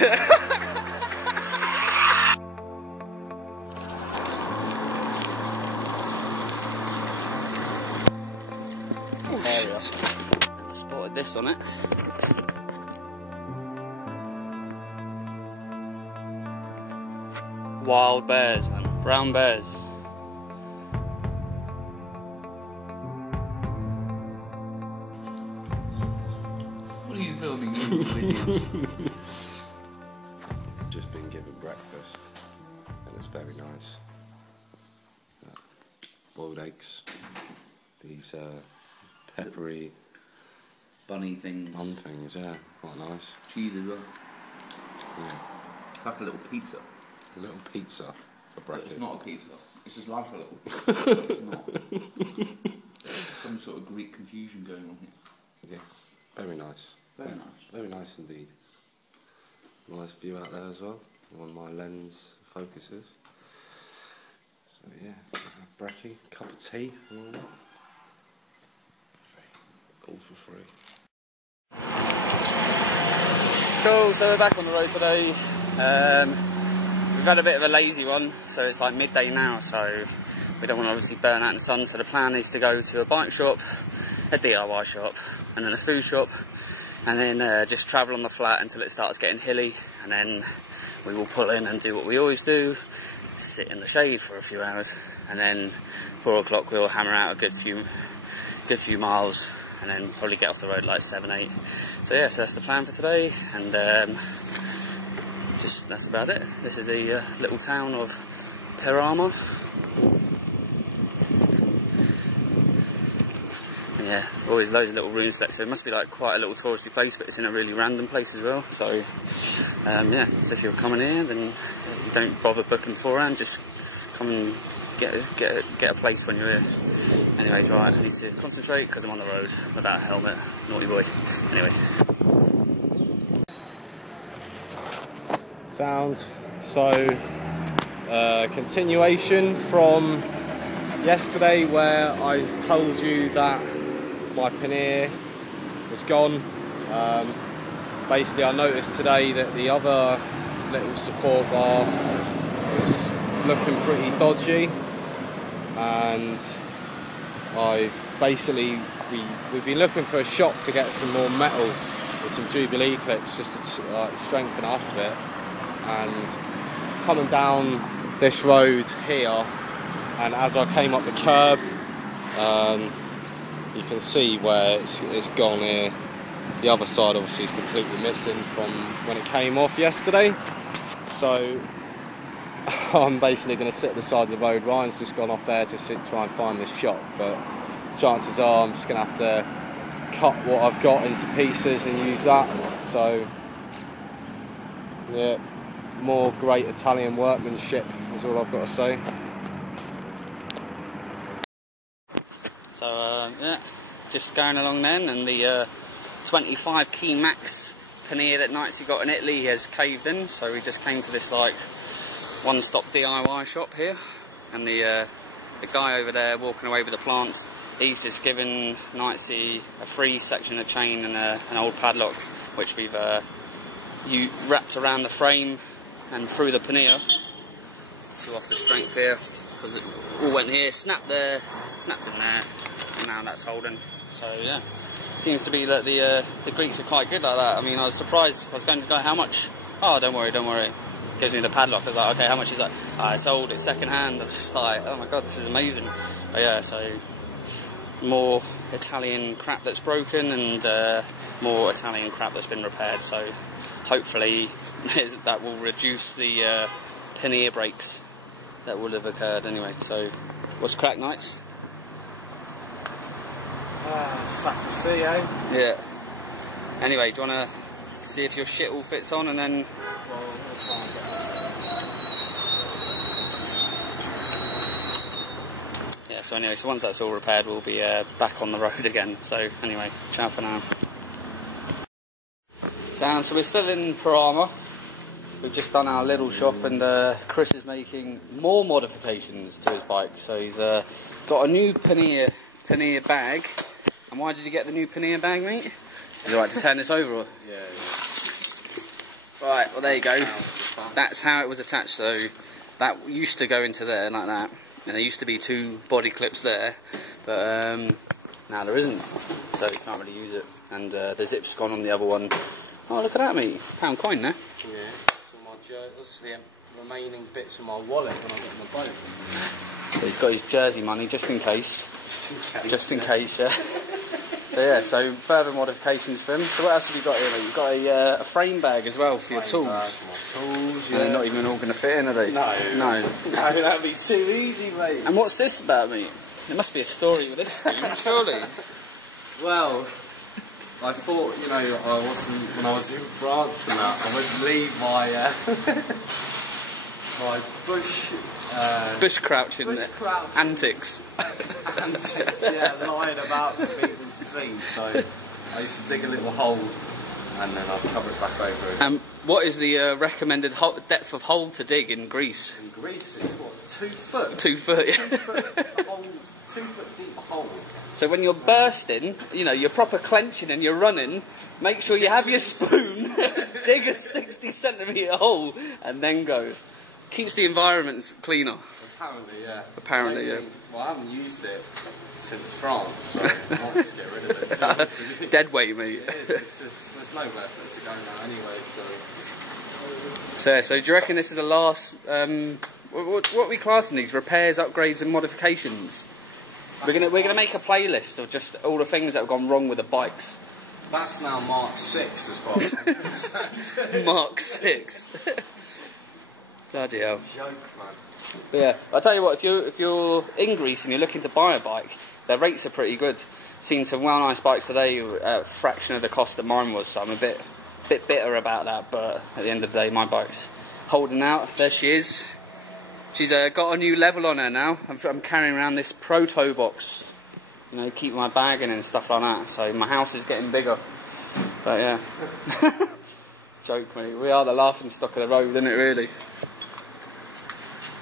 Area. I spotted this on it. Wild bears, man. Brown bears. What are you filming, you idiots? Just been given breakfast, and it's very nice. Boiled eggs, these peppery Bunny things. bun things, yeah, quite nice. Cheese as well. Yeah. It's like a little pizza. A little pizza for But breakfast. it's not a pizza. It's just like a little pizza. But it's not. There's some sort of Greek confusion going on here. Yeah, very nice. Very nice. Very nice indeed. Nice view out there as well. On my lens focuses. So yeah, brekkie, cup of tea and all that. All for free. Cool, so we're back on the road today. We've had a bit of a lazy one, so it's like midday now, so we don't want to obviously burn out in the sun, so the plan is to go to a bike shop, a DIY shop, and then a food shop, and then just travel on the flat until it starts getting hilly, and then we will pull in and do what we always do, sit in the shade for a few hours, and then 4 o'clock we'll hammer out a good few miles, and then probably get off the road like 7, 8. So yeah, so that's the plan for today, and just that's about it. This is the little town of Perama. And yeah, always loads of little ruins left, so it must be like quite a little touristy place, but it's in a really random place as well. So yeah, so if you're coming here, then you don't bother booking beforehand, just come and get a place when you're here. Anyways, right, I need to concentrate because I'm on the road without a helmet. Naughty boy. Anyway. Sound. So, continuation from yesterday where I told you that my pannier was gone. Basically, I noticed today that the other little support bar was looking pretty dodgy, and we've been looking for a shop to get some more metal with some Jubilee clips just to strengthen up a bit. And coming down this road here, and as I came up the curb, you can see where it's gone here. The other side obviously is completely missing from when it came off yesterday. So I'm basically going to sit at the side of the road. Ryan's just gone off there to try and find this shop, but chances are I'm just going to have to cut what I've got into pieces and use that. So yeah, more great Italian workmanship is all I've got to say. So yeah, just going along then, and the 25 key max pannier that Knightsy got in Italy has caved in, so we just came to this like one-stop DIY shop here, and the guy over there walking away with the plants, he's just given Knightsy a free section of chain and an old padlock, which we've wrapped around the frame and through the pannier to offer strength here, because it all went here, snapped there, snapped in there, and now that's holding. So yeah, seems to be that the Greeks are quite good like that. I mean, I was surprised. I was going to go, how much? Oh, don't worry. Gives me the padlock. I was like, okay, how much is that? It's old, it's second hand. I was just like, oh my god, this is amazing. But yeah, so more Italian crap that's broken, and more Italian crap that's been repaired. So hopefully that will reduce the pannier breaks that will have occurred anyway. So what's crack, Knights? Just have to see, eh? Yeah. Anyway, do you want to see if your shit all fits on, and then... Well, we'll try and get this. Yeah, so anyway, so once that's all repaired, we'll be back on the road again. So anyway, ciao for now. So we're still in Perama. We've just done our little shop, and Chris is making more modifications to his bike. So he's got a new pannier bag. And why did you get the new pannier bag, mate? Is it right to turn this over? Or? Yeah. Right, well there you go. That's how it was attached. So that used to go into there like that, and there used to be 2 body clips there, but now there isn't, so you can't really use it. And the zip's gone on the other one. Oh, look at that, mate. £1 coin there. Yeah, that's the remaining bits of my wallet when I get on the boat. So he's got his jersey money just in case. Just in case, yeah. So yeah, so further modifications for him. So what else have you got here, mate? You've got a frame bag as well for your tools. Tools, yeah. And they're not even all going to fit in, are they? No. No. No, that'd be too easy, mate. And what's this about, mate? There must be a story with this thing, surely. Well, I thought, you know, when I was in France and that, I would leave my my bush crouching antics. Antics, yeah, lying about for people to see. So I used to dig a little hole and then I'd cover it back over again. What is the recommended depth of hole to dig in Greece? In Greece, it's what, 2 foot? 2 foot, yeah. 2 foot, a hole, 2 foot deep hole. So when you're bursting, you know, you're proper clenching and you're running, make sure you have your spoon, dig a 60cm hole, and then go. Keeps the environment cleaner. Apparently, yeah. Apparently, yeah. Well, I haven't used it since France, so I'll just get rid of it. Dead weight, mate. It is, it's just, there's nowhere for it to go now anyway, So do you reckon this is the last, what are we classing these? Repairs, upgrades and modifications? We're gonna make a playlist of just all the things that have gone wrong with the bikes. That's now Mark 6 as far as I'm concerned. Mark 6. Bloody hell. Joke, man. But yeah, I'll tell you what, if you're in Greece and you're looking to buy a bike, their rates are pretty good. Seen some well nice bikes today at a fraction of the cost that mine was, so I'm a bit bitter about that, but at the end of the day my bike's holding out. There she is. She's got a new level on her now. I'm carrying around this proto box, you know, keep my bag in and stuff like that, so my house is getting bigger. But yeah. Joke, mate. We are the laughing stock of the road, isn't it, really?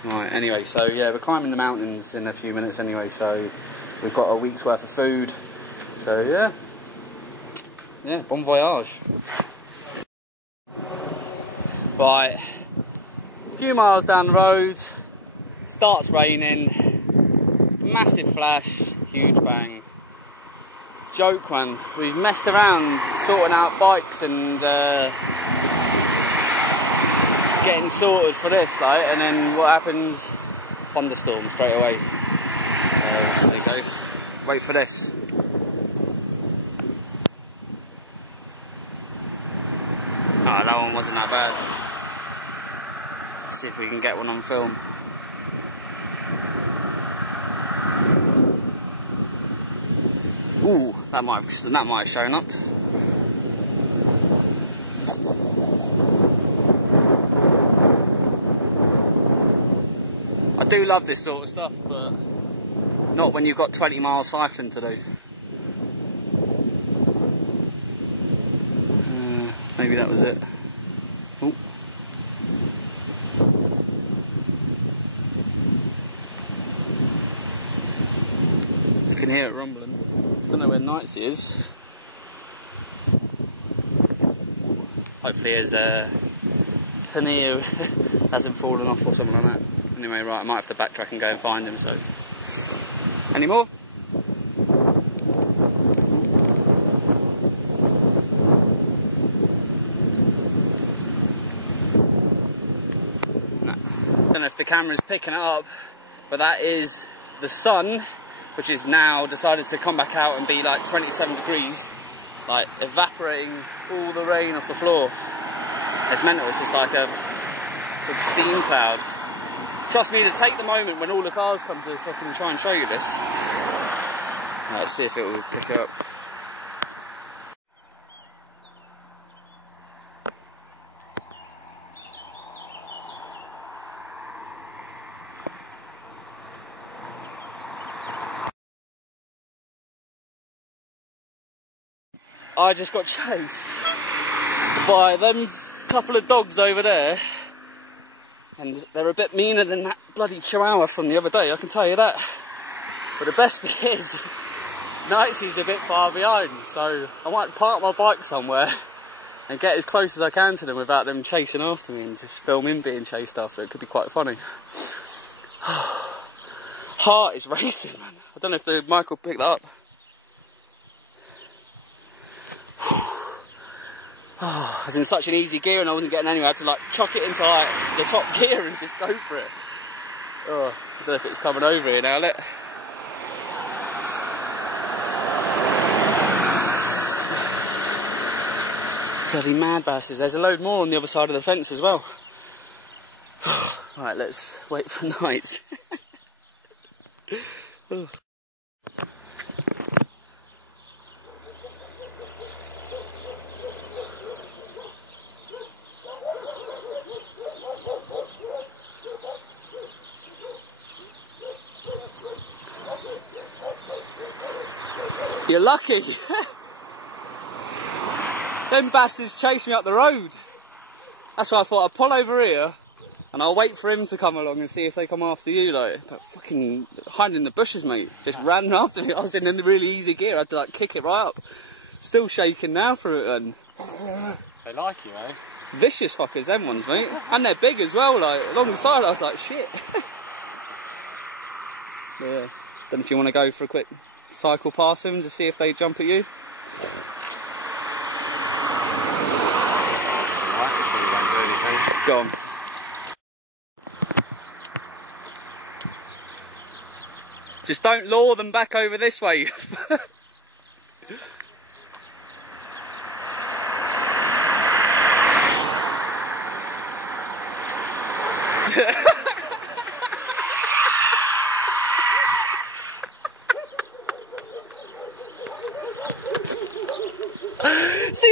Right, anyway, so yeah, we're climbing the mountains in a few minutes anyway, so we've got a week's worth of food. So yeah. Yeah, bon voyage. Right, a few miles down the road, starts raining, massive flash, huge bang. Joke, man. We've messed around sorting out bikes and getting sorted for this, like, and then what happens? Thunderstorm straight away. So there you go. Wait for this. Oh, that one wasn't that bad. Let's see if we can get one on film. Ooh, that might have shown up. I do love this sort of stuff, but not when you've got 20 miles cycling to do. Maybe that was it. Ooh. You can hear it rumbling. I don't know where Knightsy is. Hopefully his pannier hasn't fallen off or something like that. Anyway, right, I might have to backtrack and go and find him, so. Any more? No. Don't know if the camera's picking it up, but that is the sun, which is now decided to come back out and be like 27 degrees, like evaporating all the rain off the floor. It's mental, it's just like a big steam cloud. Trust me, to take the moment when all the cars come to fucking try and show you this. Right, let's see if it will pick up. I just got chased by them couple of dogs over there. And they're a bit meaner than that bloody chihuahua from the other day, I can tell you that. But the best bit is, Knightsy's a bit far behind, so I might park my bike somewhere and get as close as I can to them without them chasing after me, and just film him being chased after. It could be quite funny. Heart is racing, man. I don't know if the mic will pick that up. I was in such an easy gear and I wasn't getting anywhere. I had to like chuck it into like the top gear and just go for it. Oh, I don't know if it's coming over here now, look. Bloody mad bastards. There's a load more on the other side of the fence as well. Right, let's wait for night. You're lucky. Them bastards chased me up the road. That's why I thought I'd pull over here and I'll wait for him to come along and see if they come after you, like. But fucking hiding in the bushes, mate. Just ran after me. I was in a really easy gear. I had to like kick it right up. Still shaking now for it, and they like you, eh? Vicious fuckers, them ones, mate. And they're big as well, like, alongside. I was like, shit. Yeah. Don't know if you want to go for a quick cycle past them to see if they jump at you. Go on. Just don't lure them back over this way. See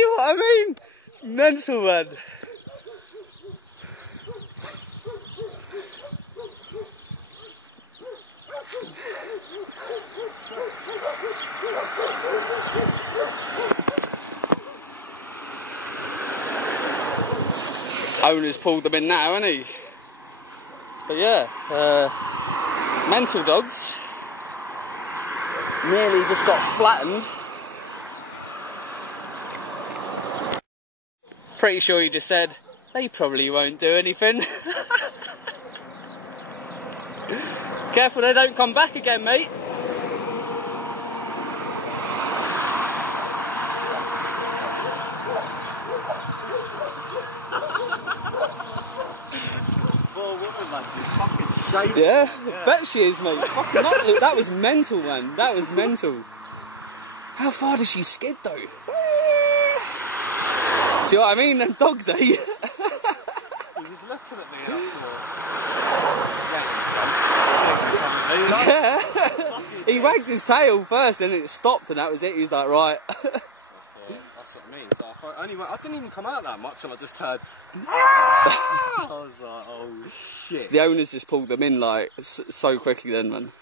what I mean? Mental, man. Owner's pulled them in now, hasn't he? But yeah, mental dogs. Nearly just got flattened. Pretty sure he just said, they probably won't do anything. Careful they don't come back again, mate. Yeah, bet she is, mate. Fucking that was mental, man. That was mental. How far does she skid, though? See what I mean? Them dogs, eh? He was looking at me after. Yeah. He wagged his tail first, and it stopped, and that was it. He was like, right. That's what I mean. So I didn't even come out that much, and I just heard. I was like, oh shit. The owners just pulled them in like so quickly then, man.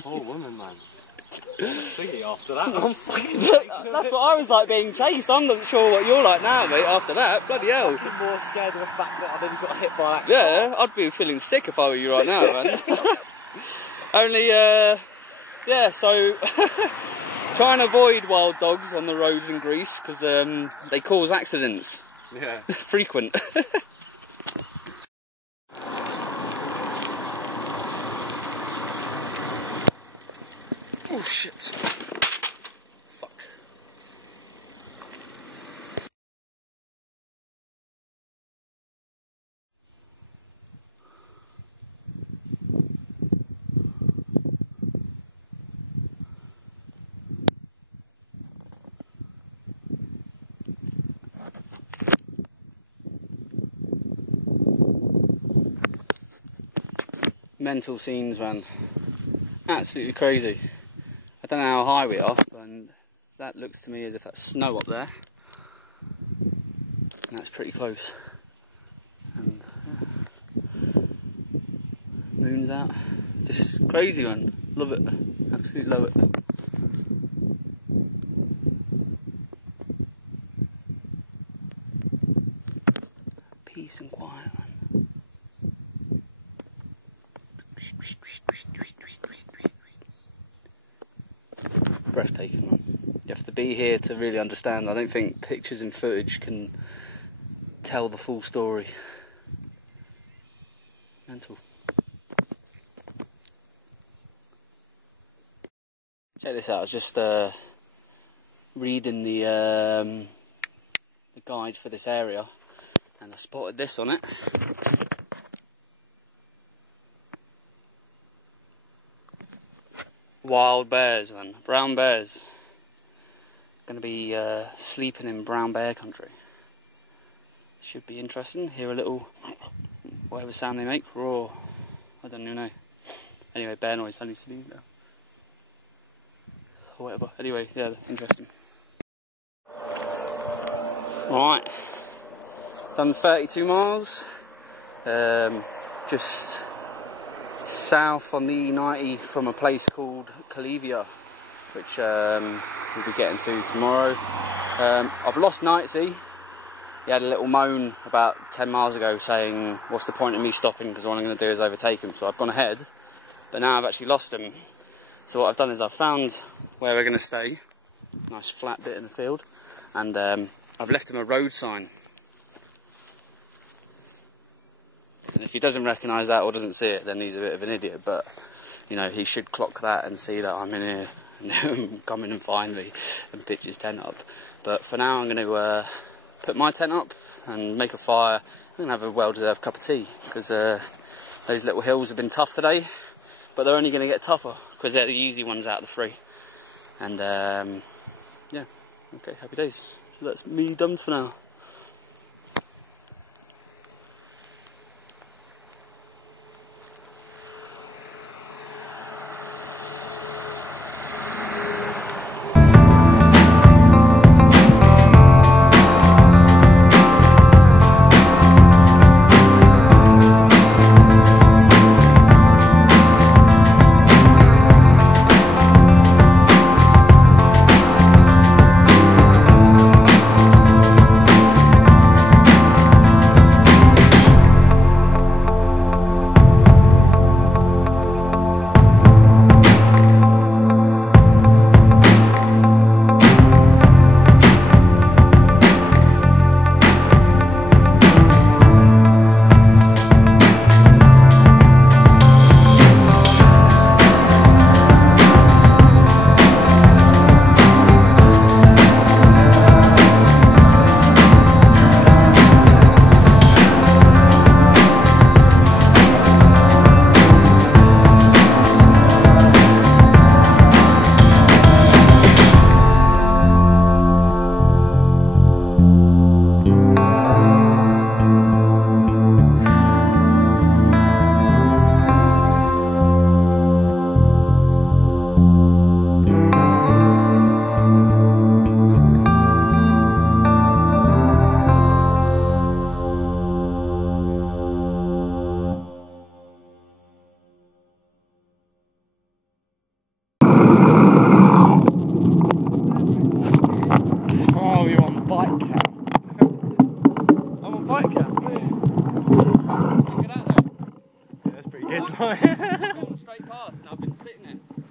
Poor woman, man. See after that. That's what I was like, being chased. I'm not sure what you're like now, mate, after that. Bloody hell. I'm more scared of the fact that I then got hit by that. Yeah, I'd be feeling sick if I were you right now, man. Only, yeah, so try and avoid wild dogs on the roads in Greece, because they cause accidents. Yeah. Frequent. Oh shit. Fuck. Mental scenes, man. Absolutely crazy. I don't know how high we are, and that looks to me as if that's snow up there. And that's pretty close. And moon's out. Just crazy, man. Love it. Absolutely love it. Peace and quiet, man. Breathtaking, man. Yep. You have to be here to really understand. I don't think pictures and footage can tell the full story. Mental. Check this out. I was just reading the guide for this area, and I spotted this on it. Wild bears, man. Brown bears. Going to be sleeping in brown bear country. Should be interesting. Hear a little, whatever sound they make. Roar. I don't even know. Anyway, bear noise. I need to sneeze now. Or whatever. Anyway, yeah, interesting. Right. Done 32 miles. Just south on the E90 from a place called Kalivia, which we'll be getting to tomorrow. I've lost Nightsy. He had a little moan about 10 miles ago saying, what's the point of me stopping, because what I'm going to do is overtake him. So I've gone ahead, but now I've actually lost him. So what I've done is I've found where we're going to stay, nice flat bit in the field, and I've left him a road sign. And if he doesn't recognise that or doesn't see it, then he's a bit of an idiot, but you know, he should clock that and see that I'm in here and come in and find me and pitch his tent up. But for now I'm going to put my tent up and make a fire. I'm going to have a well-deserved cup of tea, because those little hills have been tough today, but they're only going to get tougher because they're the easy ones out of the three. And yeah, okay, happy days. So that's me done for now.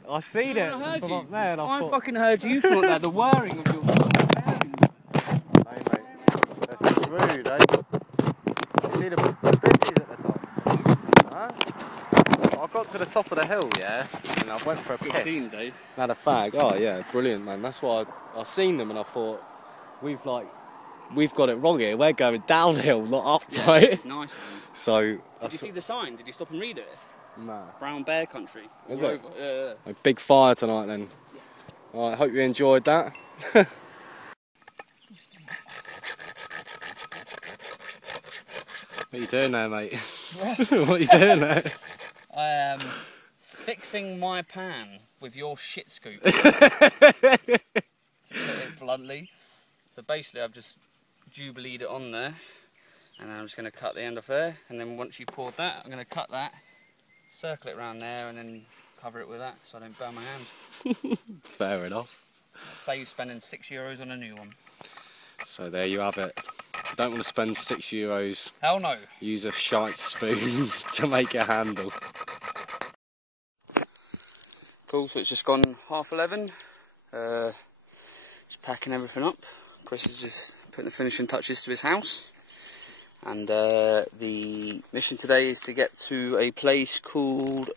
I seen it from up there and I thought... fucking heard you thought that, the whirring of your fucking bearings. Hey mate, that's just rude, eh? You see the bitches at the top? Huh? So I got to the top of the hill, yeah, and I went for a piss. Scenes, eh? Had a fag. Oh yeah, brilliant man. That's why I seen them and I thought, we've got it wrong here. We're going downhill, not up, yeah, right? This is nice one. So... Did you see the sign? Did you stop and read it? Nah. Brown bear country. Is it? A big fire tonight then. Yeah. Alright, hope you enjoyed that. What are you doing there, mate? What are you doing there? I am fixing my pan with your shit scoop. To put it bluntly. So basically I've just jubileed it on there, and then I'm just going to cut the end off there, and then once you poured that, I'm going to cut that, circle it around there, and then cover it with that so I don't burn my hand. Fair enough. Save spending €6 on a new one. So there you have it. If you don't want to spend €6, hell no. Use a shite spoon to make a handle. Cool, so it's just gone 11:30. packing everything up. Chris is just putting the finishing touches to his house. And the mission today is to get to a place called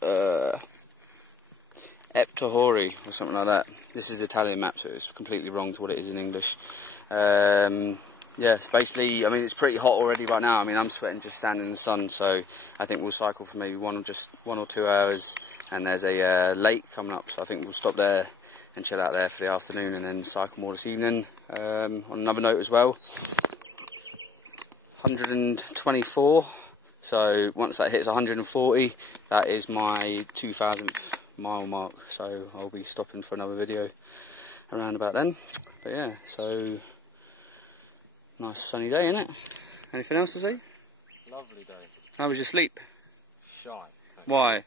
Eptohori or something like that. This is the Italian map, so it's completely wrong to what it is in English. Yeah, it's basically, I mean, it's pretty hot already right now. I mean, I'm sweating just standing in the sun, so I think we'll cycle for maybe 1 or 2 hours, and there's a lake coming up, so I think we'll stop there and chill out there for the afternoon and then cycle more this evening. On another note as well, 124, so once that hits 140, that is my 2000th mile mark, so I'll be stopping for another video around about then. But yeah, so nice sunny day, innit? Anything else to say? Lovely day. How was your sleep? Shite. Why?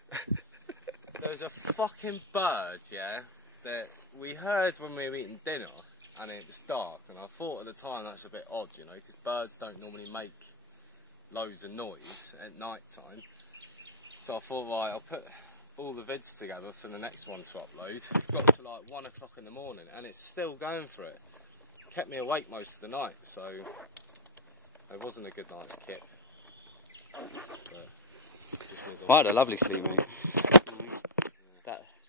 There's a fucking bird, yeah, that we heard when we were eating dinner, and it was dark, and I thought at the time that's a bit odd, you know, because birds don't normally make loads of noise at night time. So I thought, right, I'll put all the vids together for the next one to upload. Got to like 1 o'clock in the morning, and it's still going for it. Kept me awake most of the night, so it wasn't a good night's kip. Well, I had a lovely sleep, mate.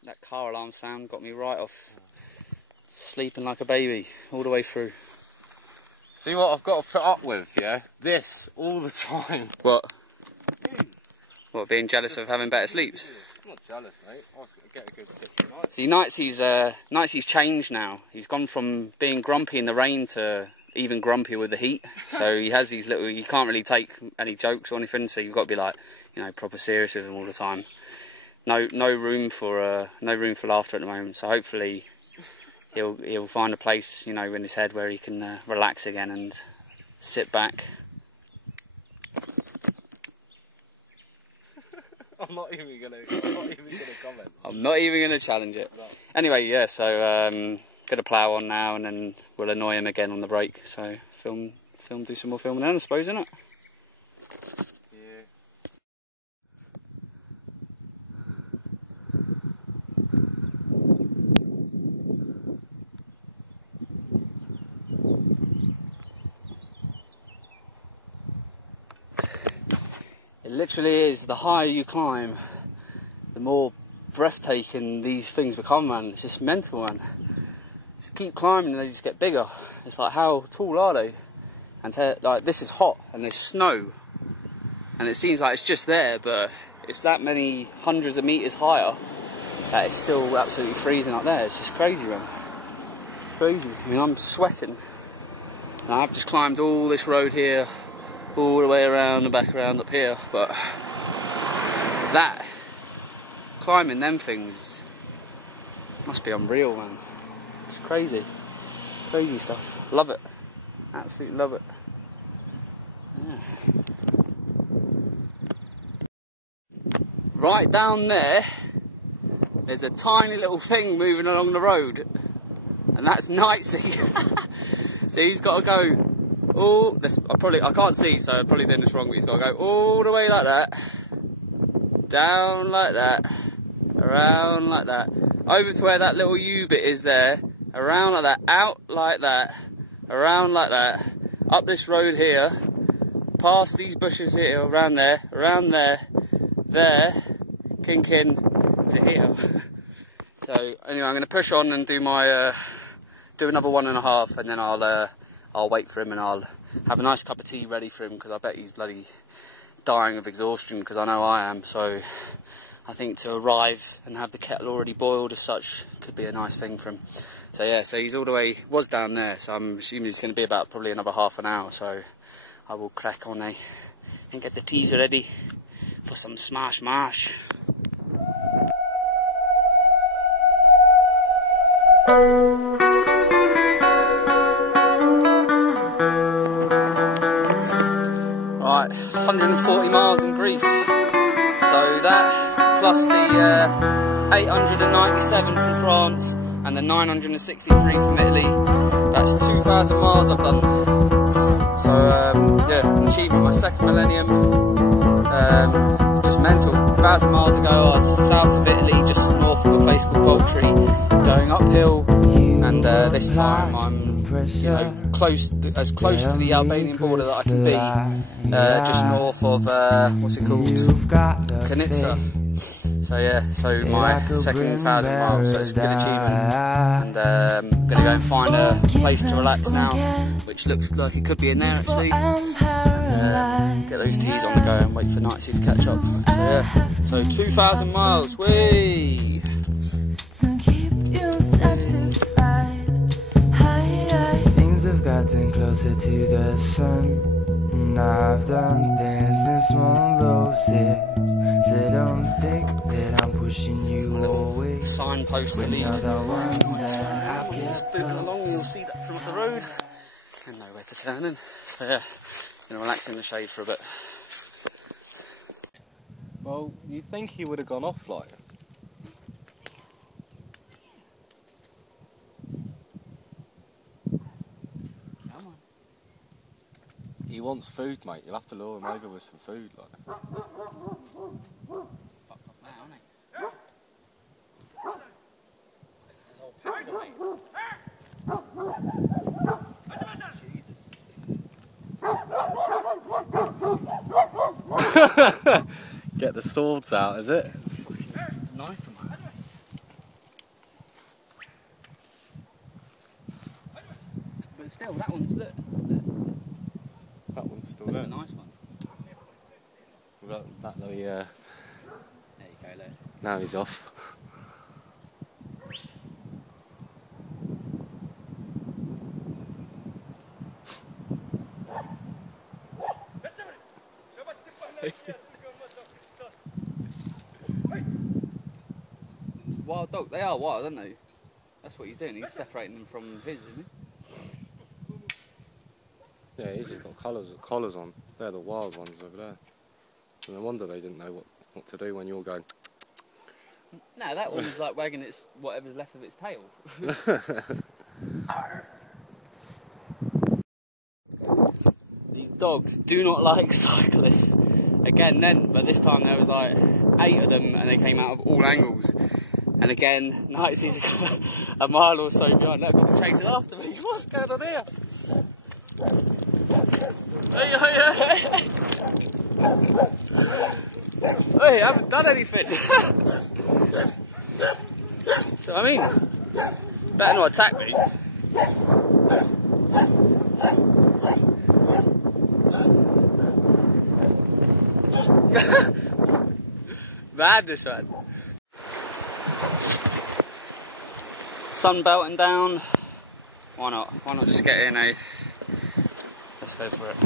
That car alarm sound got me right off sleeping like a baby all the way through. See what I've got to put up with, yeah? This all the time. What? What, being jealous of having better sleeps? I'm not jealous, mate. I was going to get a good tip tonight. See, Knightsy's changed now. He's gone from being grumpy in the rain to even grumpier with the heat. So he has these little, you can't really take any jokes or anything, so you've got to be like, you know, proper serious with him all the time. No room for laughter at the moment. So hopefully he'll find a place, you know, in his head where he can relax again and sit back. I'm not even gonna comment. I'm not even gonna challenge it. No. Anyway, yeah. So gonna plough on now, and then we'll annoy him again on the break. So do some more filming then, I suppose, innit? Yeah. It literally is, the higher you climb, the more breathtaking these things become, man. It's just mental, man. Just keep climbing and they just get bigger. It's like, how tall are they? And like, this is hot and there's snow. And it seems like it's just there, but it's that many hundreds of meters higher that it's still absolutely freezing up there. It's just crazy, man. Crazy. I mean, I'm sweating. And I've just climbed all this road here, all the way around and back around up here, but that climbing them things must be unreal, man. It's crazy stuff. Love it, absolutely love it. Yeah. Right down there's a tiny little thing moving along the road, and that's Knightsy. So he's got to go. Oh, I can't see, so I'm probably doing this wrong, but he's got to go all the way like that, down like that, around like that, over to where that little U bit is there, around like that, out like that, around like that, up this road here, past these bushes here, around there, there, kink in to here. So anyway, I'm going to push on and do my, do another 1.5, and then I'll wait for him and I'll have a nice cup of tea ready for him, because I bet he's bloody dying of exhaustion, because I know I am. So I think to arrive and have the kettle already boiled as such could be a nice thing for him. So yeah, so he's all the way, was down there, so I'm assuming he's going to be about probably another half an hour. So I will crack on and get the teas ready for some smash mash. Right, 140 miles in Greece, so that plus the 897 from France and the 963 from Italy, that's 2,000 miles I've done. So yeah, an achievement, my second millennium, just mental. 1,000 miles ago I was south of Italy, just north of a place called Voltri, going uphill, and this time I'm as close to the Albanian border that I can be, just north of what's it called, Kanica. So yeah, so my second 1,000 miles, so it's a good achievement, and I'm gonna go and find a place to relax now, which looks like it could be in there actually. Get those teas on the go and wait for Nightsy to catch up. So yeah, so 2,000 miles, whee! Things have gotten closer to the sun, and I've done things this won't lose it. So don't think that I'm pushing you away. Signpost to lead. Just booting along, you'll see that from the road, and nowhere to turn in. So yeah, gonna relax in the shade for a bit. Well, you'd think he would have gone off like. Come on. He wants food, mate. You'll have to lure him over with some food, like. Fucked off now, isn't he? There's all powder, mate. Get the swords out, is it? Knife him. But still, that one's lit. That one's still That's there. a nice one. That the, There you go, look. now he's off. Wild dog, they are wild, aren't they? That's what he's doing, he's separating them from his, isn't he? Yeah, he's got collars on. They're the wild ones over there. No wonder they didn't know what to do when you're going. No, that one's like wagging its whatever's left of its tail. These dogs do not like cyclists. Again then, but this time there was like 8 of them and they came out of all angles. And again, Nightsy's a mile or so behind. Look, I've got them chasing after me. What's going on here? Hey, I haven't done anything. So I mean, better not attack me. Madness, man. Sun belting down. Why not? Why not just get in, eh? Let's go for it.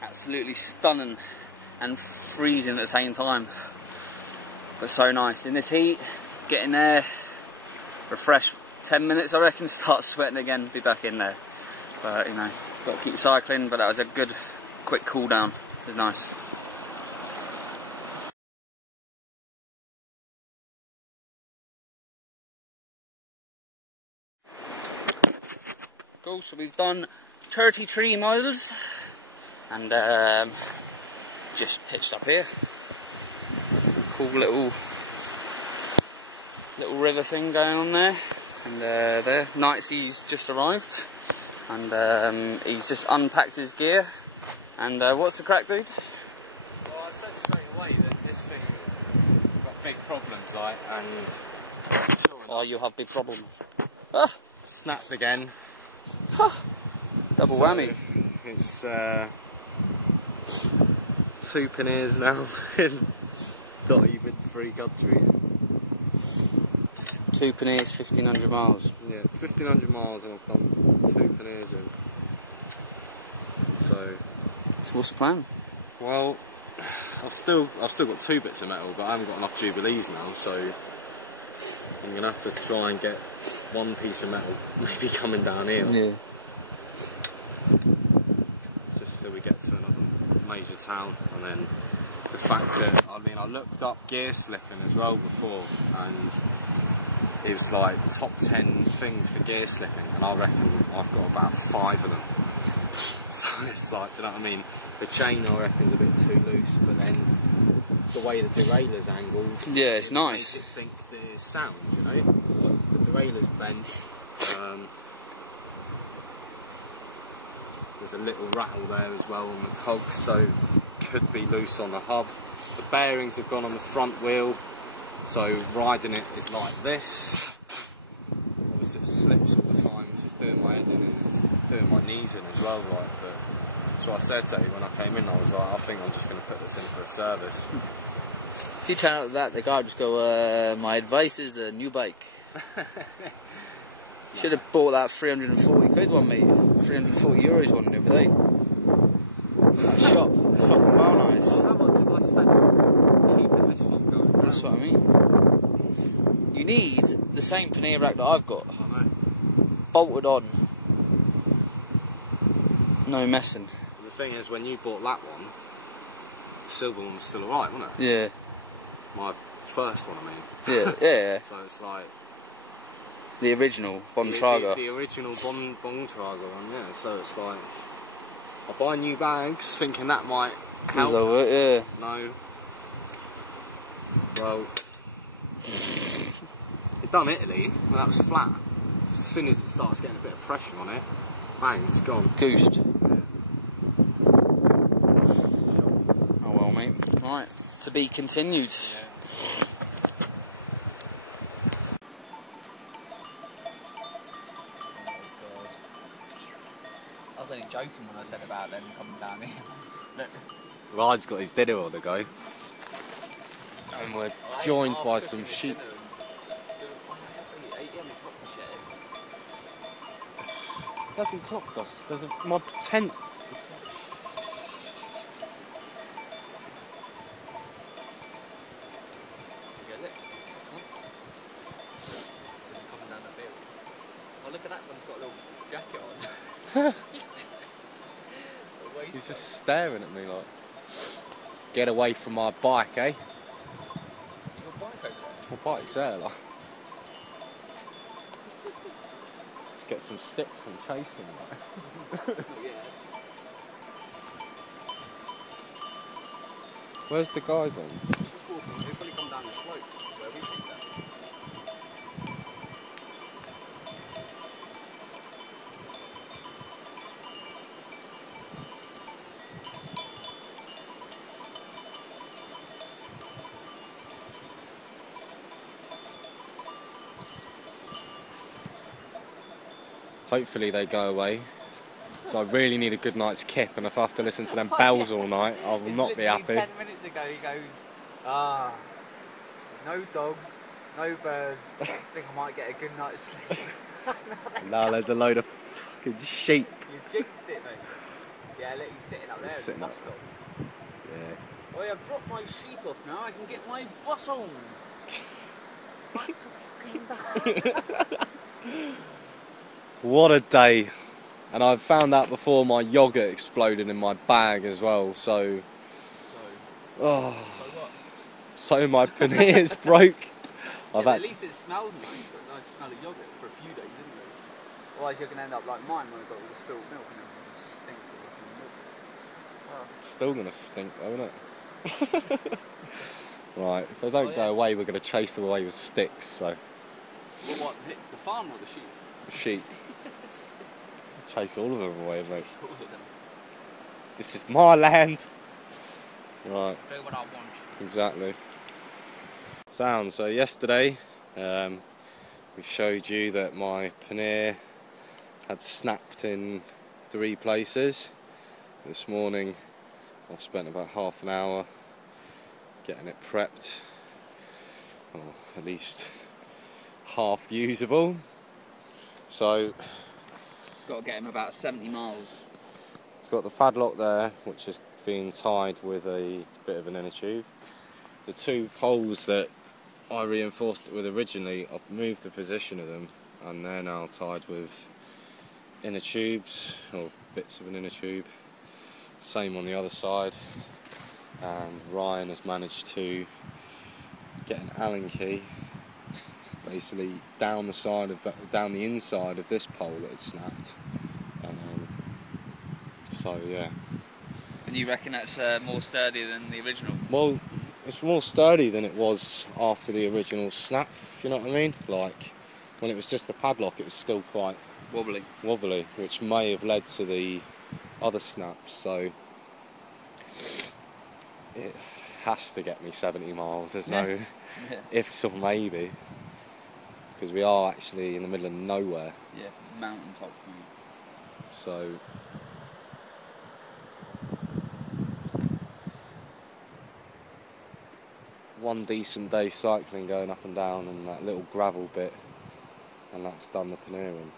Absolutely stunning and freezing at the same time, but so nice. In this heat, get in there, refresh 10 minutes I reckon, start sweating again, be back in there. But you know, got to keep cycling, but that was a good quick cool down. It was nice. Cool, so we've done 33 miles and just pitched up here. Cool little river thing going on there, and there Nightsy's just arrived, and he's just unpacked his gear. And what's the crack, dude? Well, I said straight away that this thing got big problems, like, and sure enough, Oh, you have big problems. Ah, snapped again. double whammy. It's 2 panniers now in not even 3 countries. 2 panniers, 1,500 miles. Yeah, 1,500 miles and I've done 2 panniers in. So what's the plan? well, I've still got 2 bits of metal, but I haven't got enough Jubilees now, so I'm gonna have to try and get 1 piece of metal maybe coming down here. Yeah. Just till we get to another major town. And then the fact that, I mean, I looked up gear slipping as well before, and it was like top 10 things for gear slipping, and I reckon I've got about 5 of them. So it's like, do you know what I mean? The chain I reckon is a bit too loose, but then the way the derailleur's angled. Yeah, it's nice. Makes it think there's sound, you know. Like the derailleur's bent. There's a little rattle there as well on the cogs, so could be loose on the hub. The bearings have gone on the front wheel, so riding it is like this. Obviously it slips all the time, which is doing my head in and it's doing my knees in as well, like, but that's what I said to you when I came in. I was like, I think I'm just going to put this in for a service. If you turn out that, the guy would just go, my advice is a new bike. Should have bought that 340 quid one, mate. 340 euros one the other day. That shop, it's fucking well nice. How much have I spent keeping this one going? That's what I mean. You need the same pannier rack that I've got. I know. Bolted on. No messing. The thing is, when you bought that one, the silver one was still alright, wasn't it? Yeah. My first one, I mean. Yeah, yeah. So it's like... The original Bontrager. The original Bontrager one, yeah. So it's like... I buy new bags thinking that might help. Yeah. No. Well... It done Italy, when that was flat. As soon as it starts getting a bit of pressure on it, bang, it's gone. Goosed. Oh well, mate. Right. To be continued. Yeah. I was only joking when I said about them coming down here. Look. Ryan's got his dinner on the go. And we're joined by some sheep. Doesn't clock us. There's my tent. Oh, look at that one's got a little jacket on. He's just staring at me like, get away from my bike, eh? Your bike over there? My bike's there, like. Let's get some sticks and chase them, like. Yeah. Where's the guy then? He's just walking. He'll probably come down the slope where we think that. Hopefully they go away. So I really need a good night's kip, and if I have to listen to them bells all night, I will not be happy. 10 minutes ago he goes, no dogs, no birds, I think I might get a good night's sleep. No, there's a load of fucking sheep. You jinxed it, mate. Yeah, look, he's sitting up there at the Sitting bus up. stop. Yeah. Oh, I've dropped my sheep off now, I can get my bus on. What a day. And I found out before my yoghurt exploded in my bag as well, so... Oh. So my panier's broke. Yeah, at least it smells nice, but a nice smell of yoghurt for a few days, isn't it? Otherwise you're going to end up like mine when I've got all the spilled milk and everything just stinks of fucking milk. Still going to stink though, isn't it? Right, if they don't go away, we're going to chase them away with sticks, so... Well, what, the farm or the sheep? The sheep. Chase all of them away, mate. All of them. This is my land. Right. Do what I want. Exactly. Sound. So yesterday, we showed you that my pannier had snapped in 3 places. This morning, I've spent about half an hour getting it prepped, or at least half usable. So. Got to get him about 70 miles. Got the padlock there, which is being tied with a bit of an inner tube. The 2 poles that I reinforced it with originally, I've moved the position of them, and they're now tied with inner tubes, or bits of an inner tube. Same on the other side. And Ryan has managed to get an Allen key basically down the inside of this pole that had snapped. So yeah. And you reckon that's more sturdy than the original? Well, it's more sturdy than it was after the original snap, if you know what I mean. Like, when it was just the padlock, it was still quite wobbly, which may have led to the other snaps. So it has to get me 70 miles. There's no ifs or maybe, because we are actually in the middle of nowhere. Yeah, mountaintop. So one decent day cycling going up and down and that little gravel bit, and that's done the Paneering.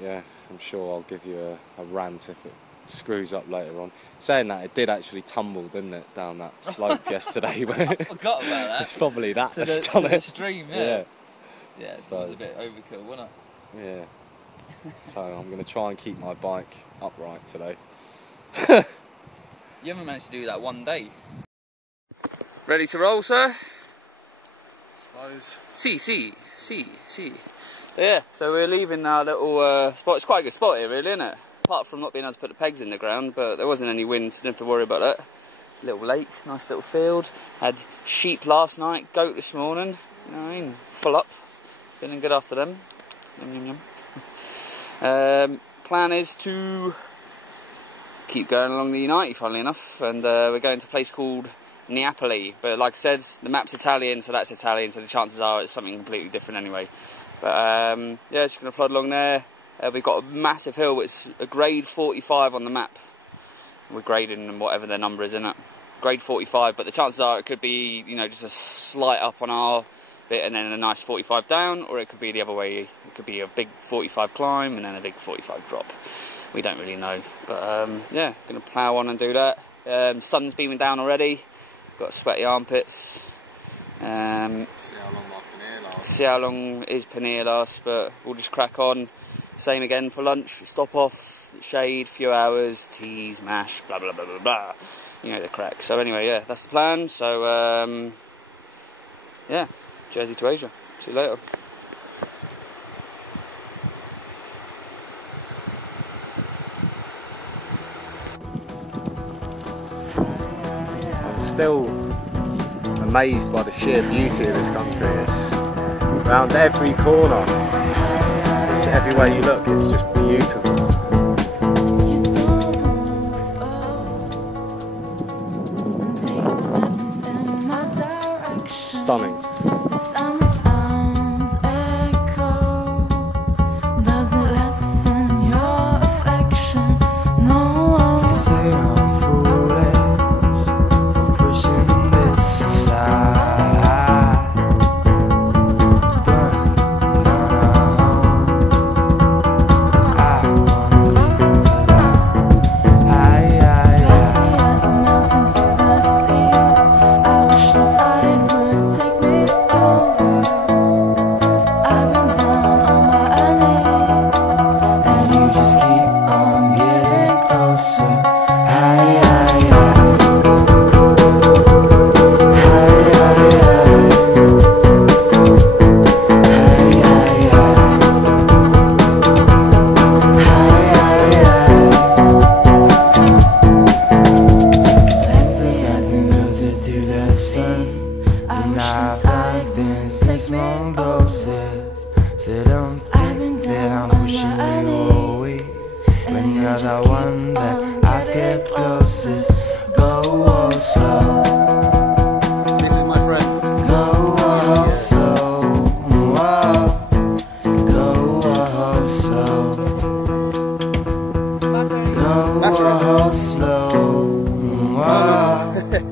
Yeah, I'm sure I'll give you a rant if it screws up later on. Saying that, it did actually tumble, didn't it, down that slope yesterday. I forgot about that. It's probably that to that's the, done to it. the stream, yeah. Yeah, it So, was a bit overkill, wasn't it? Yeah. So I'm going to try and keep my bike upright today. You haven't managed to do that one day. Ready to roll, sir? Suppose. See. Yeah, so we're leaving our little spot. It's quite a good spot here, really, isn't it? Apart from not being able to put the pegs in the ground, but there wasn't any wind, so didn't have to worry about that. Little lake, nice little field. Had sheep last night, goat this morning. You know what I mean? Full up. Feeling good after them. Yum, yum, yum. Plan is to keep going along the U90, funnily enough, and we're going to a place called Neapoli. But like I said, the map's Italian, so that's Italian, so the chances are it's something completely different anyway. But yeah, just going to plod along there. We've got a massive hill. It's a grade 45 on the map. We're grading whatever their number is in it. Grade 45, but the chances are it could be, you know, just a slight up on our bit and then a nice 45 down, or it could be the other way. It could be a big 45 climb and then a big 45 drop. We don't really know. But yeah, going to plough on and do that. Sun's beaming down already. Got sweaty armpits. See how long my Paneer lasts. See how long is Paneer lasts, but we'll just crack on. Same again for lunch, stop off, shade, few hours, teas, mash, blah blah blah blah blah. You know the crack. So anyway, yeah, that's the plan. So yeah, Jersey to Asia. See you later. I'm still amazed by the sheer beauty of this country. It's around every corner. It's everywhere you look, it's just beautiful. Stunning.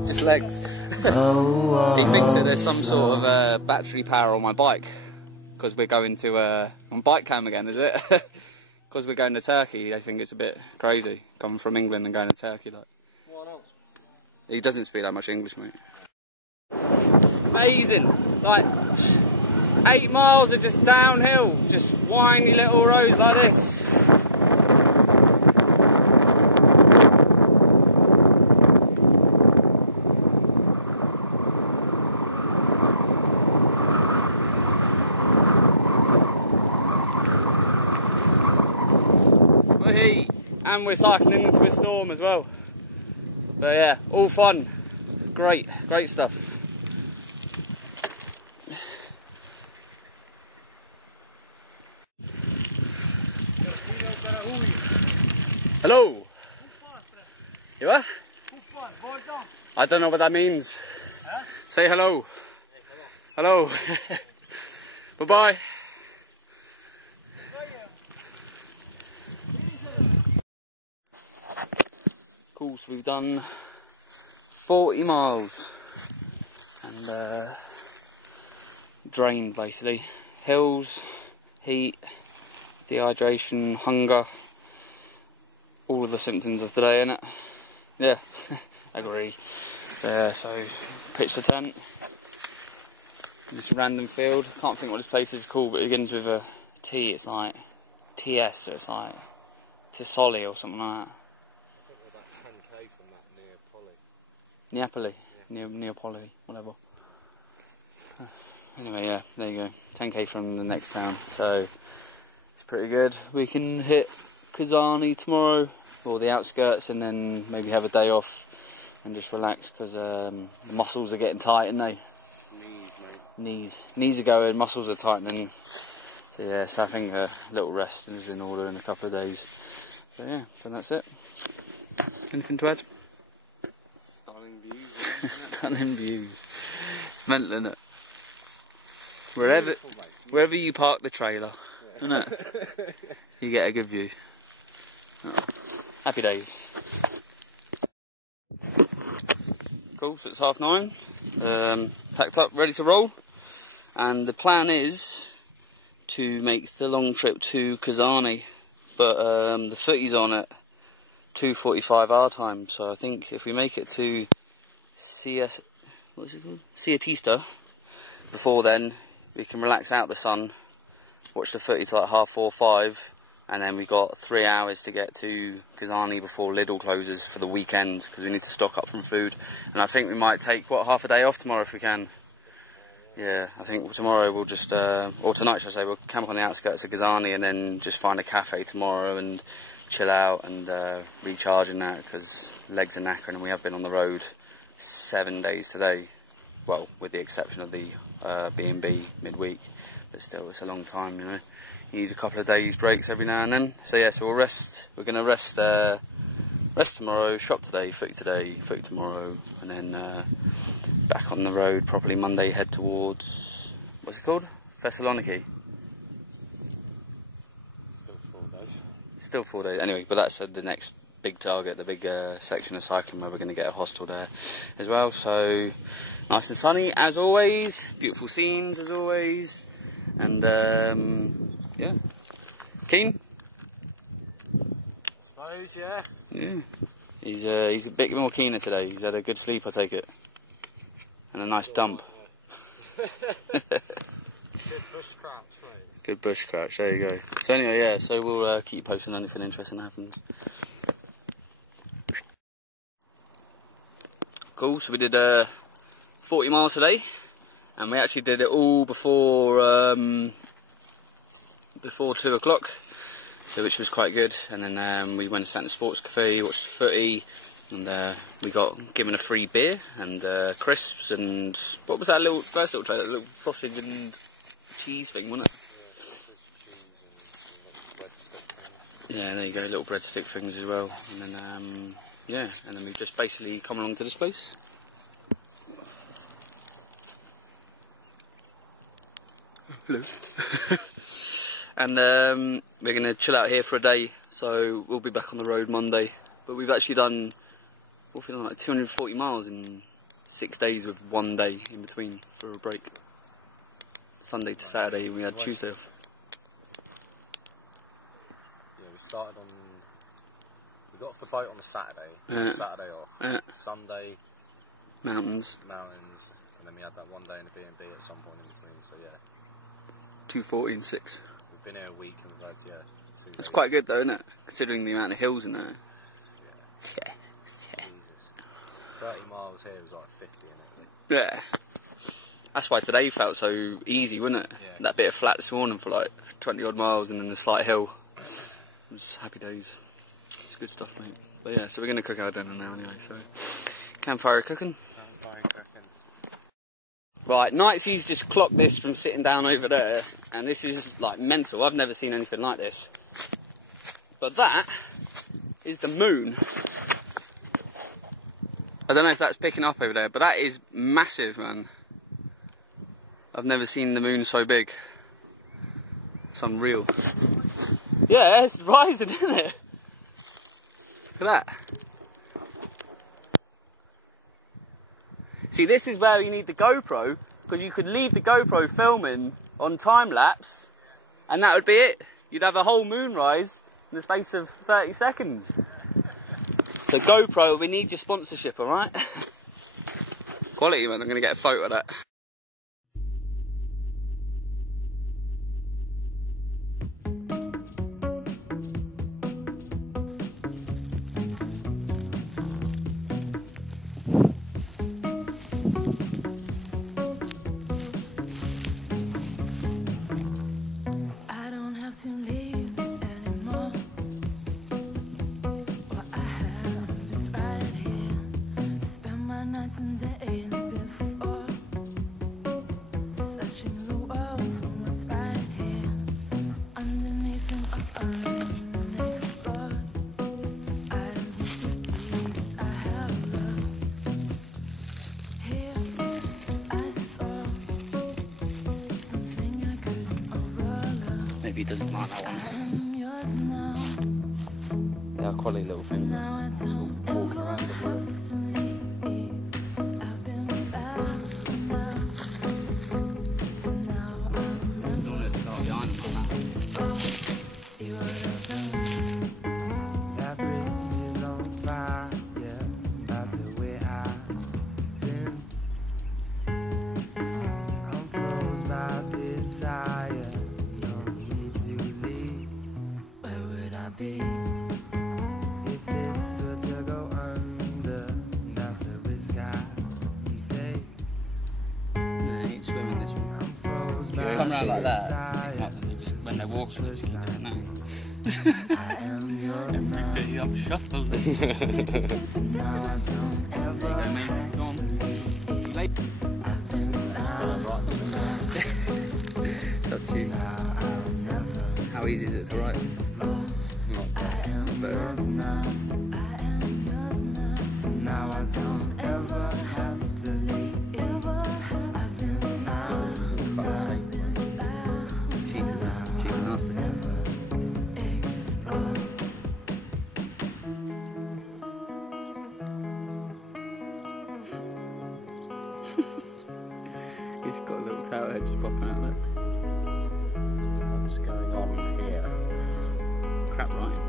Just legs. He thinks that there's some sort of battery power on my bike because we're going to on bike cam again, is it? Because we're going to Turkey. I think it's a bit crazy coming from England and going to Turkey. Like, what else? He doesn't speak that much English, mate. Amazing. Like 8 miles of just downhill, just windy little roads like this. And we're cycling into a storm as well. But yeah, all fun. Great stuff. Hello. You what? I don't know what that means. Huh? Say hello. Hello. Bye bye. Cool, so we've done 40 miles and drained basically. Hills, heat, dehydration, hunger, all of the symptoms of today, innit? Yeah, agree. So pitched the tent in this random field. Can't think what this place is called, but it begins with a T. It's like TS, so it's like Tisoli or something like that. I think we're about 10k from that Neapoli, yeah. Neapoli, whatever. Anyway, yeah, there you go. 10k from the next town, so it's pretty good. We can hit Kazani tomorrow, or the outskirts, and then maybe have a day off and just relax because the muscles are getting tight, aren't they? Knees, mate. Knees are going, muscles are tightening. So yeah, so I think a little rest is in order in a couple of days. So yeah, so that's it. Anything to add? Stunning views. Stunning views. Mental, innit? Wherever you park the trailer, isn't it? You get a good view. Oh, happy days. Cool, so it's 9:30. Packed up, ready to roll. And the plan is to make the long trip to Kazani. But the footy's on at 2:45 our time. So I think if we make it to Siatista before then, we can relax out the sun, watch the footy till like 4:30, 5, and then we've got 3 hours to get to Kazani before Lidl closes for the weekend, because we need to stock up from food. And I think we might take, half a day off tomorrow if we can. Yeah, I think tomorrow we'll just, or tonight should I say, we'll camp on the outskirts of Kazani and then just find a cafe tomorrow and chill out and recharge and that, because legs are knackering and we have been on the road 7 days today. Well, with the exception of the B&B midweek, but still it's a long time, you know. You need a couple of days breaks every now and then. So yeah, so we'll rest. We're going to rest tomorrow, shop today, footy tomorrow, and then back on the road properly Monday, head towards, what's it called? Thessaloniki. Still 4 days. Still 4 days, anyway, but that's the next big target, the big section of cycling where we're going to get a hostel there as well. So nice and sunny as always, beautiful scenes as always, and yeah, keen. Suppose, yeah. Yeah, he's a bit more keener today. He's had a good sleep, I take it, and a nice dump. Good bush crouch, mate. Good bush crouch. There you go. So anyway, yeah. So we'll keep posting anything interesting happens. Cool. So we did 40 miles today, and we actually did it all before 2 o'clock. So which was quite good, and then we went to Santa Sports Cafe, watched the footy, and we got given a free beer and crisps and what was that first little tray, that little sausage and cheese thing, wasn't it? Yeah, there you go, little breadstick things as well, and then yeah, and then we've just basically come along to this place. Hello. And we're going to chill out here for a day, so we'll be back on the road Monday. But we've actually done, we're feeling like 240 miles in 6 days with 1 day in between for a break. Sunday to Saturday, we had Tuesday off. Yeah, we got off the boat on a Saturday, Saturday off, Sunday, mountains, and then we had that 1 day in the B&B at some point in between, so yeah. 240 and 6. We've been here a week and we've had, 2 days. That's quite good though, isn't it? Considering the amount of hills in there. Yeah. Yeah. 30 miles here was like 50 in it. Yeah. That's why today felt so easy, wasn't it? Yeah. That bit of flat this morning for like 20 odd miles and then a slight hill. It was just happy days. It's good stuff, mate. But yeah, so we're going to cook our dinner now anyway, so campfire cooking. Right, Nightsy's just clocked this from sitting down over there, and this is like mental. I've never seen anything like this. But that is the moon. I don't know if that's picking up over there, but that is massive, man. I've never seen the moon so big. It's unreal. Yeah, it's rising, isn't it? Look at that. See, this is where you need the GoPro, because you could leave the GoPro filming on time lapse, and that would be it. You'd have a whole moonrise in the space of 30 seconds. So GoPro, we need your sponsorship, alright? Quality, man. I'm going to get a photo of that. Maybe he doesn't like that one. They are quality little things. Just walking around the world. Don't let it start behind them like That bridge is on fire, that's the way I've been. I'm froze by desire. Be if this were to go under, that's the risk I take. No, he ain't swimming this one. If you come around like that, pick them up and they just, when they're walking, they just keep doing that. Every day I'm shuffling. There you go, mate. Go on. That's you. How easy is it to write? Now I don't ever have to leave. Cheap and nasty. He's got a little tower head just popping out there. What's going on here? Crap right.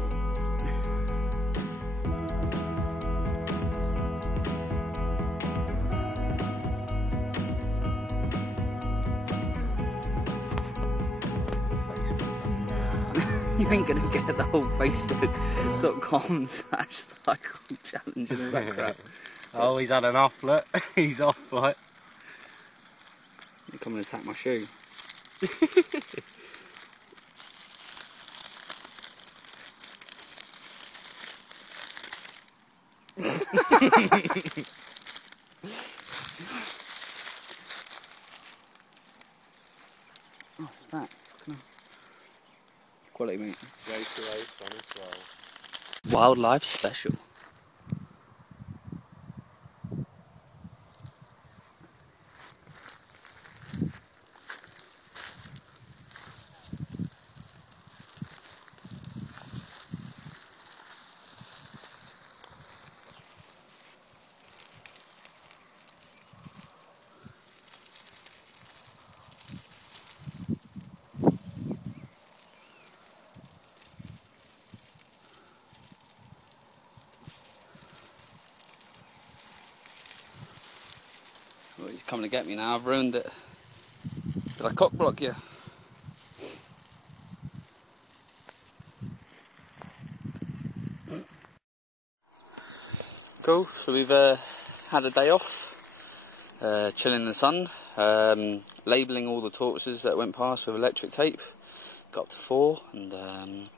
You ain't gonna get the whole Facebook.com/cycle challenge and all that crap. Oh, he's had enough, look. He's off, like. You come and attack my shoe. Oh, what's that? Quality, mate. Wildlife special. Well, he's coming to get me now. I've ruined it. Did I cock block you? Cool. So we've had a day off, chilling in the sun, labelling all the tortoises that went past with electric tape. Got up to 4, and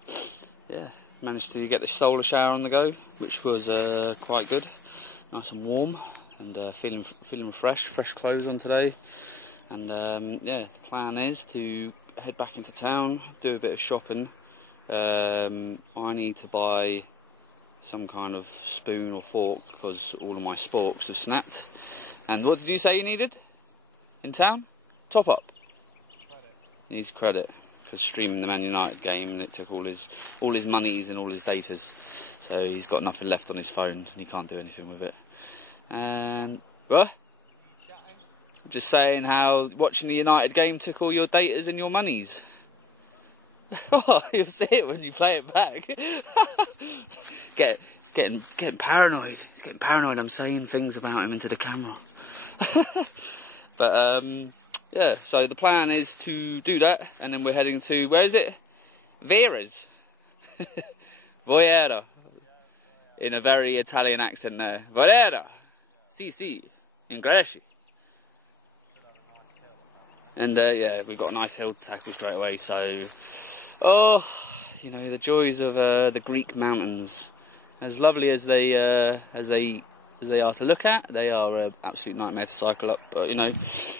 yeah, managed to get the solar shower on the go, which was quite good, nice and warm. and feeling fresh clothes on today. And yeah, the plan is to head back into town, do a bit of shopping. I need to buy some kind of spoon or fork because all of my sporks have snapped. And what did you say you needed in town? Top up. Credit. He needs credit for streaming the Man United game, and it took all his monies and all his datas. So he's got nothing left on his phone and he can't do anything with it. And what? I'm just saying how watching the United game took all your datas and your monies. Oh, you'll see it when you play it back. Getting paranoid. He's getting paranoid. I'm saying things about him into the camera. But yeah, so the plan is to do that, and then we're heading to, where is it? Vera's. Voyera. In a very Italian accent there. Voyera. Si, Ingresci. And yeah, we've got a nice hill to tackle straight away, so... Oh, you know, the joys of the Greek mountains. As lovely as they are to look at, they are an absolute nightmare to cycle up. But, you know,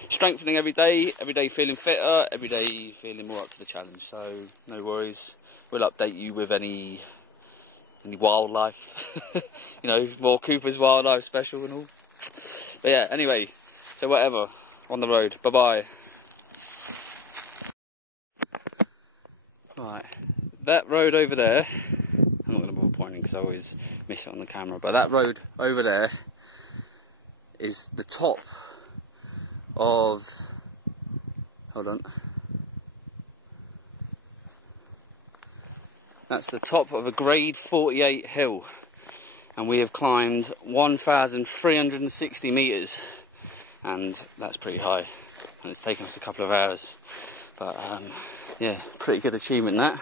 strengthening every day feeling fitter, every day feeling more up to the challenge. So, no worries. We'll update you with any wildlife. You know, more Cooper's Wildlife Special and all. But yeah, anyway, so whatever, on the road. Bye-bye. Right, that road over there, I'm not going to bother pointing because I always miss it on the camera, but that road over there is the top of, hold on, that's the top of a grade 48 hill, and we have climbed 1,360 metres, and that's pretty high, and it's taken us a couple of hours, but yeah, pretty good achievement that.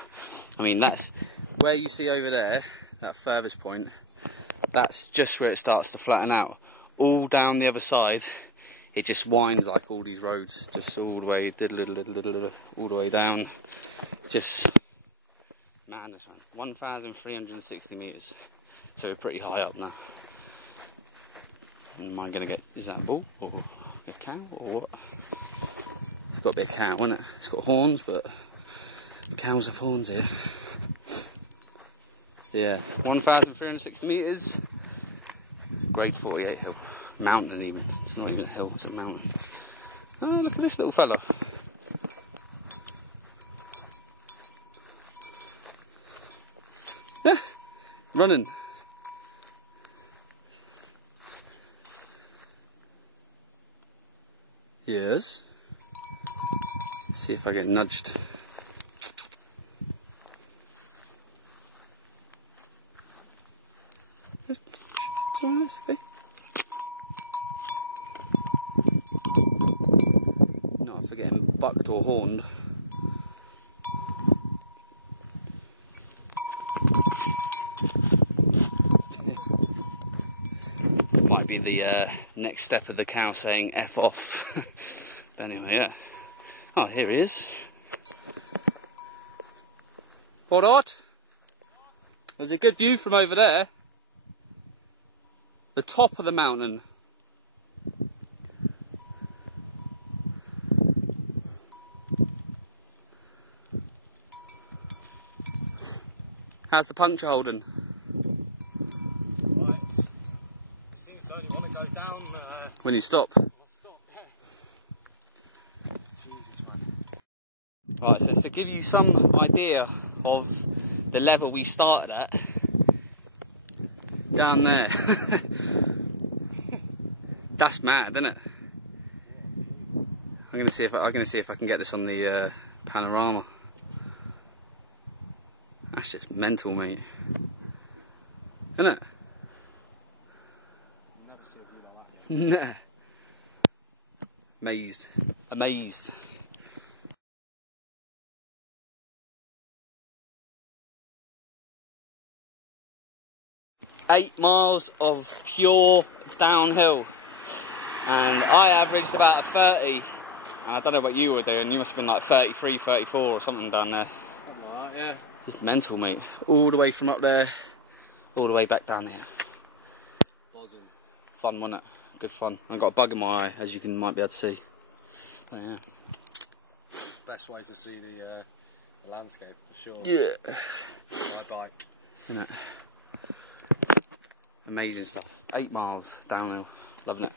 I mean, that's where you see over there, that furthest point, that's just where it starts to flatten out. All down the other side, it just winds like all these roads, just all the way, all the way down. Just madness, man. 1,360 metres. So we're pretty high up now. Am I going to get, is that a bull or a cow or what? It's got to be a cow, isn't it? It's got horns, but cows have horns here. Yeah, 1,360 metres, grade 48 hill. Mountain even. It's not even a hill, it's a mountain. Oh, look at this little fella. Yeah, running. Yes. See if I get nudged. Not for getting bucked or horned. Might be the next step of the cow saying F off. But anyway, yeah. Oh, here he is. Alright. There's a good view from over there. The top of the mountain. How's the puncture holding? Right. Seems to only want to go down when you stop. I'll stop, yeah. Jesus, man. Right, so to give you some idea of the level we started at, down there. That's mad, isn't it? I'm gonna see if I can get this on the panorama. That's just mental, mate. Isn't it? Never see a view like that yet. Nah. Amazed. Amazed. "8 miles of pure downhill, and I averaged about a 30, and I don't know what you were doing, you must have been like 33, 34 or something down there. Something like that, yeah. Just mental, mate. All the way from up there, all the way back down here. Buzzing. Fun, wasn't it? good fun. I've got a bug in my eye, as you might be able to see. But yeah. Best way to see the landscape, for sure. Yeah. My bike. Isn't it? Amazing stuff. 8 miles downhill. Loving it.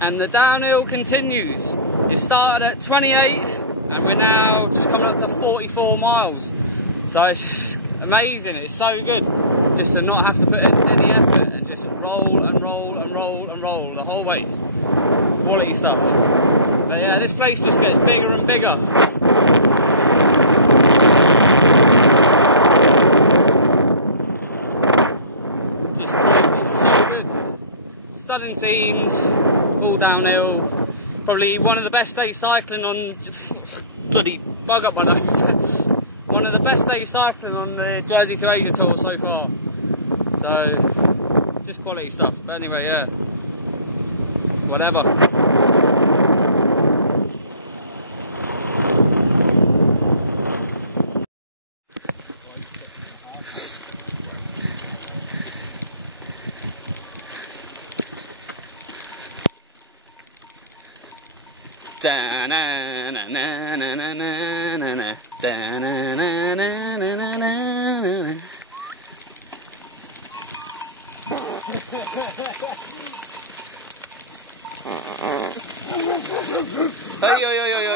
And the downhill continues. It started at 28 and we're now just coming up to 44 miles. So it's just amazing. It's so good just to not have to put in any effort and just roll and roll and roll and roll the whole way. Quality stuff. But yeah, this place just gets bigger and bigger. Just crazy, it's so good. Stunning scenes, all downhill. Probably one of the best days cycling on... Bloody bug up my nose. One of the best days cycling on the Jersey to Asia tour so far. So, just quality stuff. But anyway, yeah. Whatever. Da na na na na na na na da na na na na na na. Hey yo yo yo yo.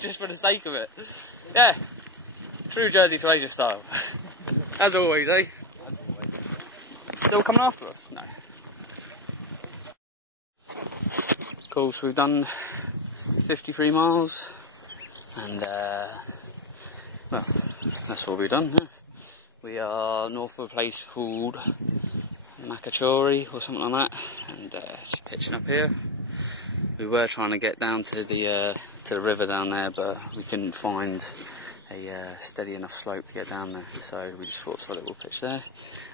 Just for the sake of it. Yeah. True Jersey to Asia style. As always, eh? Still coming after us? No. Cool, so we've done 53 miles and well, that's what we've done. Yeah. We are north of a place called Makachori or something like that, and just pitching up here. We were trying to get down to the river down there, but we couldn't find a steady enough slope to get down there, so we just thought so we'll pitch there.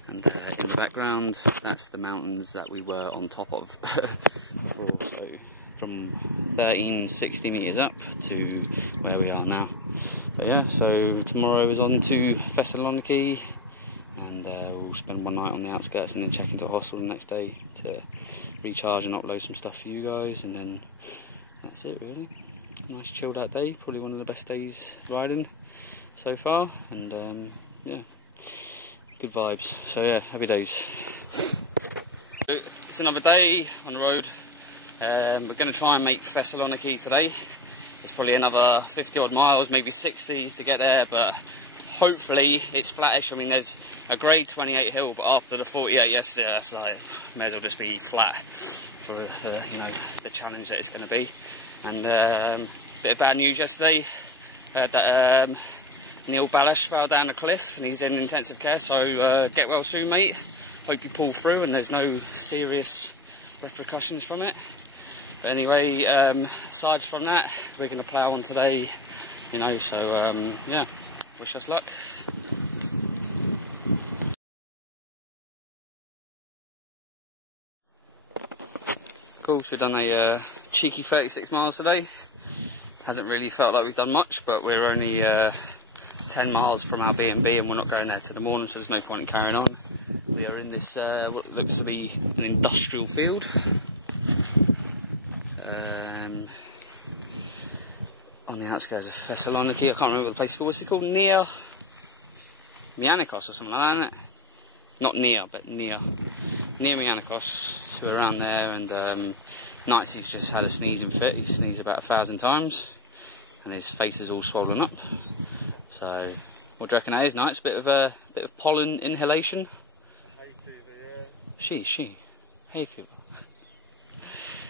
And in the background, that's the mountains that we were on top of before, so from 1360 metres up to where we are now. But yeah, so tomorrow is on to Thessaloniki, and we'll spend one night on the outskirts and then check into a hostel the next day to recharge and upload some stuff for you guys, and then that's it really. Nice chilled out day, probably one of the best days riding so far, and yeah, good vibes. So yeah, happy days. It's another day on the road. We're going to try and make Thessaloniki today. It's probably another 50 odd miles, maybe 60 to get there, but hopefully it's flattish. I mean, there's a grade 28 hill, but after the 48 yesterday, that's like, may as well just be flat for you know, the challenge that it's going to be. And bit of bad news yesterday. Neil Balash fell down a cliff and he's in intensive care, so get well soon, mate. Hope you pull through and there's no serious repercussions from it. But anyway, aside from that, we're going to plough on today, you know, so yeah, wish us luck. Cool, so we've done a cheeky 36 miles today. Hasn't really felt like we've done much, but we're only 10 miles from our B&B and we're not going there till the morning, so there's no point in carrying on. We are in this what looks to be an industrial field. On the outskirts of Thessaloniki. I can't remember what the place is called. What's it called? Near Mianikos or something like that, isn't it? Not near, but near Mianikos. So we're around there, and Knightsy's just had a sneezing fit. He's sneezed about 1,000 times and his face is all swollen up. So what do you reckon that is, Knights? Bit of pollen inhalation? Hay fever, yeah. She. Hay fever.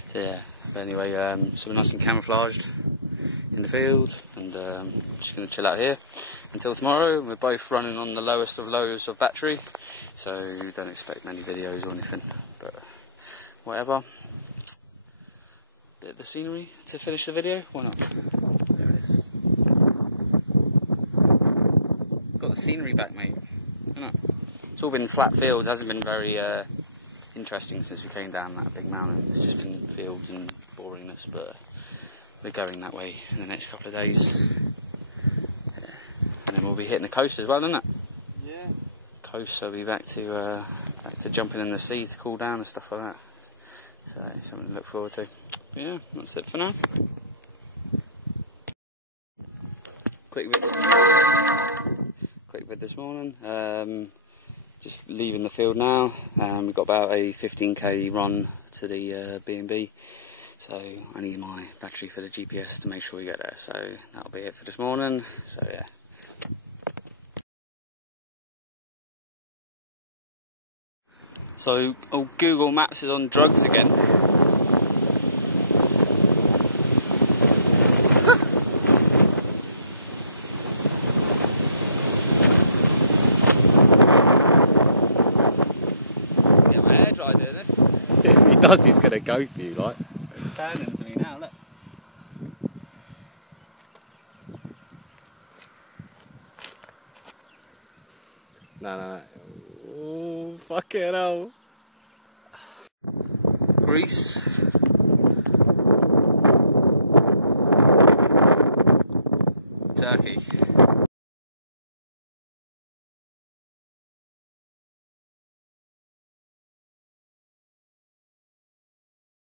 So yeah, but anyway, so we're nice and camouflaged in the field, and just going to chill out here until tomorrow. We're both running on the lowest of lows of battery, so don't expect many videos or anything, but whatever. Bit of the scenery to finish the video, why not? There it is. Got the scenery back, mate. Isn't it? It's all been flat fields, hasn't been very interesting since we came down that big mountain. It's just been fields and boringness, but we're going that way in the next couple of days. we'll be hitting the coast as well, isn't it? Yeah. Coast, so we'll be back to jumping in the sea to cool down and stuff like that. So something to look forward to. But yeah, that's it for now. Quick vid this morning. Just leaving the field now. We've got about a 15k run to the B&B. So I need my battery for the GPS to make sure we get there. So that'll be it for this morning. So yeah. So old Google Maps is on drugs again. Get my hair dry doing this. If he does, he's going to go for you, like. It's turning to me now, look. No. Oh, fucking hell. Greece. Turkey.